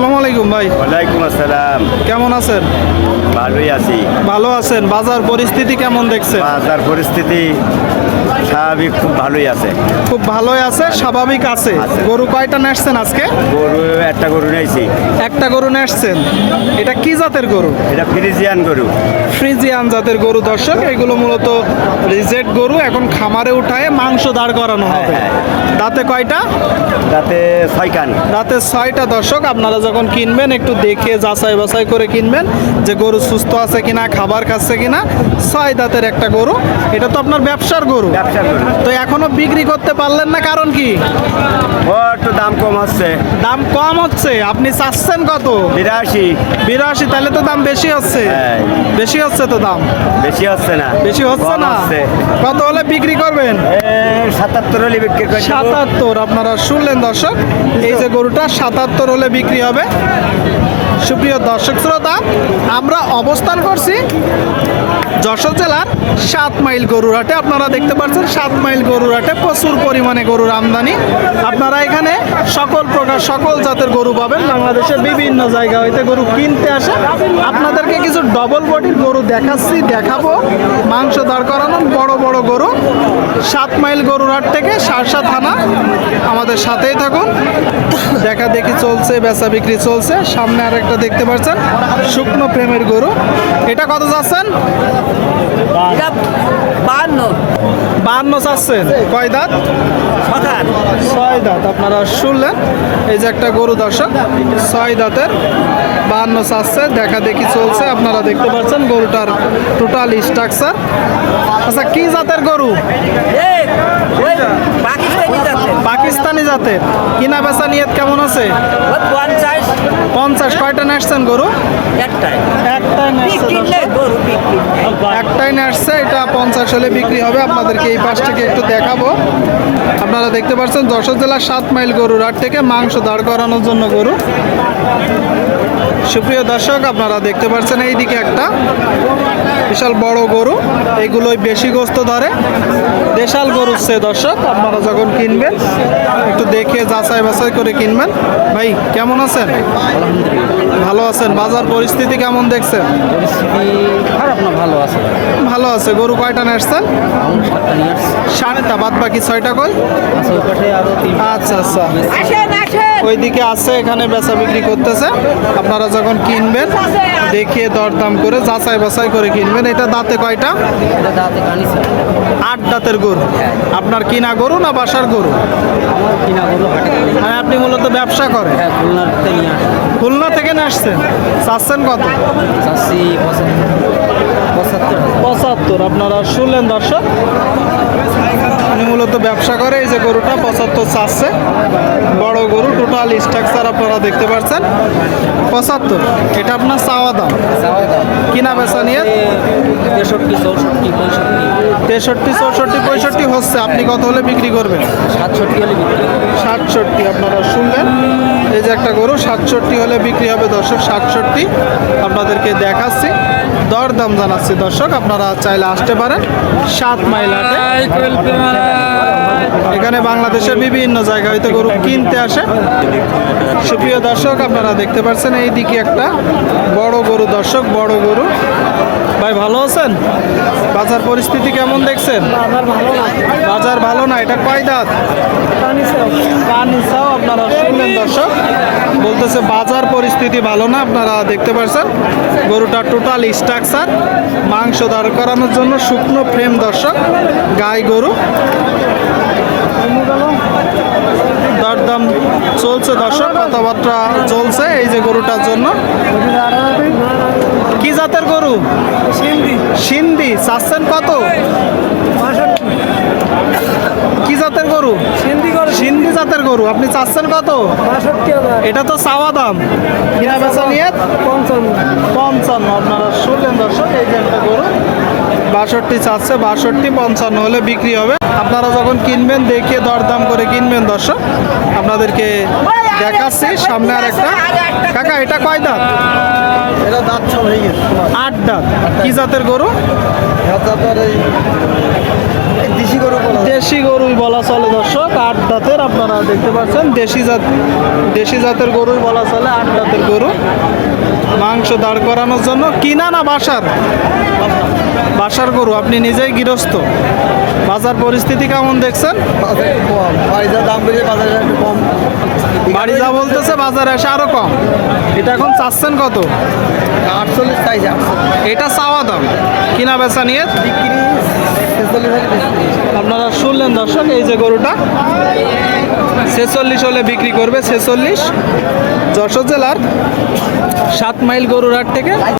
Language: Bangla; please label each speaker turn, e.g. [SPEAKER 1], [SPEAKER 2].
[SPEAKER 1] আসসালামু আলাইকুম ভাই।
[SPEAKER 2] ওয়ালাইকুম আসসালাম।
[SPEAKER 1] কেমন আছেন?
[SPEAKER 2] ভালোই আছি।
[SPEAKER 1] ভালো আছেন। বাজার পরিস্থিতি কেমন দেখছেন
[SPEAKER 2] বাজার পরিস্থিতি স্বাভাবিক খুব ভালোই আছে।
[SPEAKER 1] খুব ভালোই আছে স্বাভাবিক আছে। গরু কয়টা নেসছেন আজকে?
[SPEAKER 2] গরু একটা গরু নিয়েছি
[SPEAKER 1] একটা গরু নেসছেন এটা কি জাতের গরু?
[SPEAKER 2] এটা ফ্রিজিয়ান গরু।
[SPEAKER 1] ফ্রিজিয়ান জাতের গরু দর্শক। এগুলো মূলত রিজেক্ট গরু এখন খামারে উঠায় মাংস দাঁড় করানো হবে।
[SPEAKER 2] হ্যাঁ,
[SPEAKER 1] দাঁতে কয়টা?
[SPEAKER 2] দাঁতে ছয় কান
[SPEAKER 1] রাতে ছয়টা দর্শক। আপনারা যখন কিনবেন একটু দেখে যাচাই বাছাই করে কিনবেন যে গরু সুস্থ আছে কিনা খাবার খাচ্ছে কিনা। ছয় দাঁতের একটা গরু। এটা তো আপনার ব্যবসার গরু। তো এখনও বিক্রি করতে পারলেন না কারণ কি?
[SPEAKER 2] একটু দাম কম হচ্ছে।
[SPEAKER 1] দাম কম হচ্ছে। আপনি চাচ্ছেন কত?
[SPEAKER 2] বিরাশি।
[SPEAKER 1] বিরাশি তাহলে তো দাম বেশি হচ্ছে।
[SPEAKER 2] হ্যাঁ।
[SPEAKER 1] বেশি হচ্ছে তো দাম?
[SPEAKER 2] বেশি হচ্ছে না।
[SPEAKER 1] বেশি হচ্ছে না? কত হলে বিক্রি করবেন?
[SPEAKER 2] সাতাত্তর হলে বিক্রি
[SPEAKER 1] সাতাত্তর। আপনারা শুনলেন দর্শক এই যে গরুটা সাতাত্তর হলে বিক্রি হবে হবে সুপ্রিয় দর্শক শ্রোতা, আমরা অবস্থান করছি যশোর জেলার সাত মাইল গরুর হাটে। আপনারা দেখতে পাচ্ছেন সাত মাইল গরুর হাটে প্রচুর পরিমাণে গরুর আমদানি। আপনারা এখানে সকল প্রকার, সকল জাতের গরু পাবেন। বাংলাদেশের বিভিন্ন জায়গা হইতে গরু কিনতে আসে। আপনাদেরকে কিছু ডবল বডির গরু দেখাচ্ছি, দেখাবো। মাংস দাঁড় করানো বড় বড় গরু। সাত মাইল গরুর হাট থেকে সারসা থানা আমাদের সাথেই থাকুন। দেখা দেখি চলছে, বেচা বিক্রি চলছে। সামনে আর একটা দেখতে পাচ্ছেন শুকনো প্রেমের গরু। এটা কত যাচ্ছেন?
[SPEAKER 3] এটা বান্ন
[SPEAKER 1] চাচ্ছেন কয় দাঁত? ছয় দাঁত। আপনারা শুনলেন? এই যে একটা গরু দর্শক ছয় দাঁতের বান্ন চাচ্ছে দেখা দেখি চলছে। আপনারা দেখতে পাচ্ছেন গরুটার টোটাল স্ট্রাকচার আচ্ছা কি জাতের গরু?
[SPEAKER 3] পাকিস্তানি যাচ্ছে
[SPEAKER 1] পাকিস্তানি জাতের। কিনা বেচা নিয়ত কেমন আছে?
[SPEAKER 3] পঞ্চাশ।
[SPEAKER 1] কয়টা নেসছেন গরু?
[SPEAKER 3] একটাই।
[SPEAKER 1] একটাই নেসছে এটা পঞ্চাশ হলে বিক্রি হবে। আপনাদেরকে এই পাশ থেকে একটু দেখাবো। আপনারা দেখতে পাচ্ছেন যশোর জেলার সাত মাইল গরুর হাট থেকে মাংস দাঁড় করানোর জন্য গরু। সুপ্রিয় দর্শক আপনারা দেখতে পাচ্ছেন এইদিকে একটা বিশাল বড় গরু। এইগুলোই বেশি গোস্ত ধরে। দেশাল গরু সে দর্শক আপনারা যখন কিনবেন একটু দেখে যাচাই বাছাই করে কিনবেন। ভাই কেমন আছেন? ভালো আছেন। বাজার পরিস্থিতি কেমন দেখছেন?
[SPEAKER 3] খারাপ না ভালো আছে।
[SPEAKER 1] ভালো আছে। গরু কয়টা
[SPEAKER 3] সাতটা নিয়ে আসছে।
[SPEAKER 1] ষাটটা বাদ বাকি ছয়টা কই?
[SPEAKER 3] আচ্ছা
[SPEAKER 1] আচ্ছা আচ্ছা।
[SPEAKER 3] আসেন আসেন।
[SPEAKER 1] ওইদিকে আছে এখানে বেচা বিক্রি করতেছে। আপনারা যখন কিনবেন দেখে দরদাম করে যাচাই বাছাই করে কিনবেন। এটা দাঁতে কয়টা? আট দাঁতের গরু। আপনার কিনা গরু না বাসার গরু?
[SPEAKER 3] কিনা গরু
[SPEAKER 1] মানে আপনি মূলত ব্যবসা করেন?
[SPEAKER 3] হ্যাঁ নিয়ে
[SPEAKER 1] খুলনা থেকে না আসছেন? চাচ্ছেন কত?
[SPEAKER 3] পঁচাত্তর।
[SPEAKER 1] আপনারা শুনলেন দর্শক? উনি মূলত ব্যবসা করে এই যে গরুটা পঁচাত্তর চাচ্ছে। বড় গরু টোটাল স্ট্রাকচার আপনারা দেখতে পাচ্ছেন। পঁচাত্তর এটা আপনার চাওয়া দাম? কিনা বেচা নিয়ে?
[SPEAKER 3] তেষট্টি চৌষট্টি পঁয়ষট্টি।
[SPEAKER 1] তেষট্টি চৌষট্টি পঁয়ষট্টি হচ্ছে আপনি কত হলে বিক্রি করবেন?
[SPEAKER 3] সাতষট্টি হলে বিক্রি।
[SPEAKER 1] ষাটষট্টি আপনারা শুনলেন? একটা গরু সাতষট্টি হলে বিক্রি হবে দর্শক সাতষট্টি। আপনাদেরকে দেখাচ্ছি দর দাম জানাচ্ছি দর্শক আপনারা চাইলে আসতে পারেন সাত মাইল এখানে বাংলাদেশের বিভিন্ন জায়গা হয়তো গরু কিনতে আসে। সুপ্রিয় দর্শক আপনারা দেখতে পাচ্ছেন এইদিকে একটা বড় গরু দর্শক বড় গরু। ভাই ভালো আছেন? বাজার পরিস্থিতি কেমন দেখছেন? বাজার ভালো না এটা কয় দাঁত? আপনারা শুনলেন দর্শক। বলতেছে বাজার পরিস্থিতি ভালো না? আপনারা দেখতে পাচ্ছেন গরুটার টোটাল স্ট্রাকচার মাংস দাঁড় করানোর জন্য শুকনো ফ্রেম দর্শক গাই গরু। দরদাম চলছে দর্শক কথাবার্তা চলছে এই যে গরুটার জন্য। কি জাতের গরু? সিন্ধি চাচ্ছেন কত কি জাতের গরু সিন্ধি জাতের গরু আপনি চাচ্ছেন কত? এটা তো চাওয়া দাম। কিনা বেচা নিয়ে? পঞ্চান্ন। পঞ্চান্ন আপনারা শুনলেন দর্শক এই যে একটা গরু। বাষট্টি চাচ্ছে বাষট্টি পঞ্চান্ন হলে বিক্রি হবে। আপনারা যখন কিনবেন দেখে দরদাম করে কিনবেন দর্শক। আপনাদেরকে দেখাচ্ছি সামনে আর একটা। কাকা এটা কয় দাঁত?
[SPEAKER 2] এটা দাঁত সব হয়ে গেছে।
[SPEAKER 1] আট দাঁত। কি জাতের গরু?
[SPEAKER 2] আপনার এই এই দেশি গরু
[SPEAKER 1] দেশি গরুই বলা চলে দর্শক আট দাঁতের আপনারা দেখতে পাচ্ছেন দেশি জাত দেশি জাতের গরুই বলা চলে আট জাতের গরু। মাংস দাঁড় করানোর জন্য কিনা না বাসার? বাসার গরু আপনি নিজেই গৃহস্থ। বাজার পরিস্থিতি কেমন দেখছেন?
[SPEAKER 2] বাড়িতে দাম বেড়ে বাজারে একটু কম।
[SPEAKER 1] বাড়ি যা বলতেছে বাজারে এসে আরও কম। এটা এখন চাচ্ছেন কত?
[SPEAKER 2] আটচল্লিশ চাইছে
[SPEAKER 1] এটা চাওয়া দাম। কিনা বেচা নিয়ে? আপনারা শুনলেন দর্শক এই যে গরুটা। ছেচল্লিশ হলে বিক্রি করবে ছেচল্লিশ যশোর জেলার সাত মাইল গরুরহাট থেকে।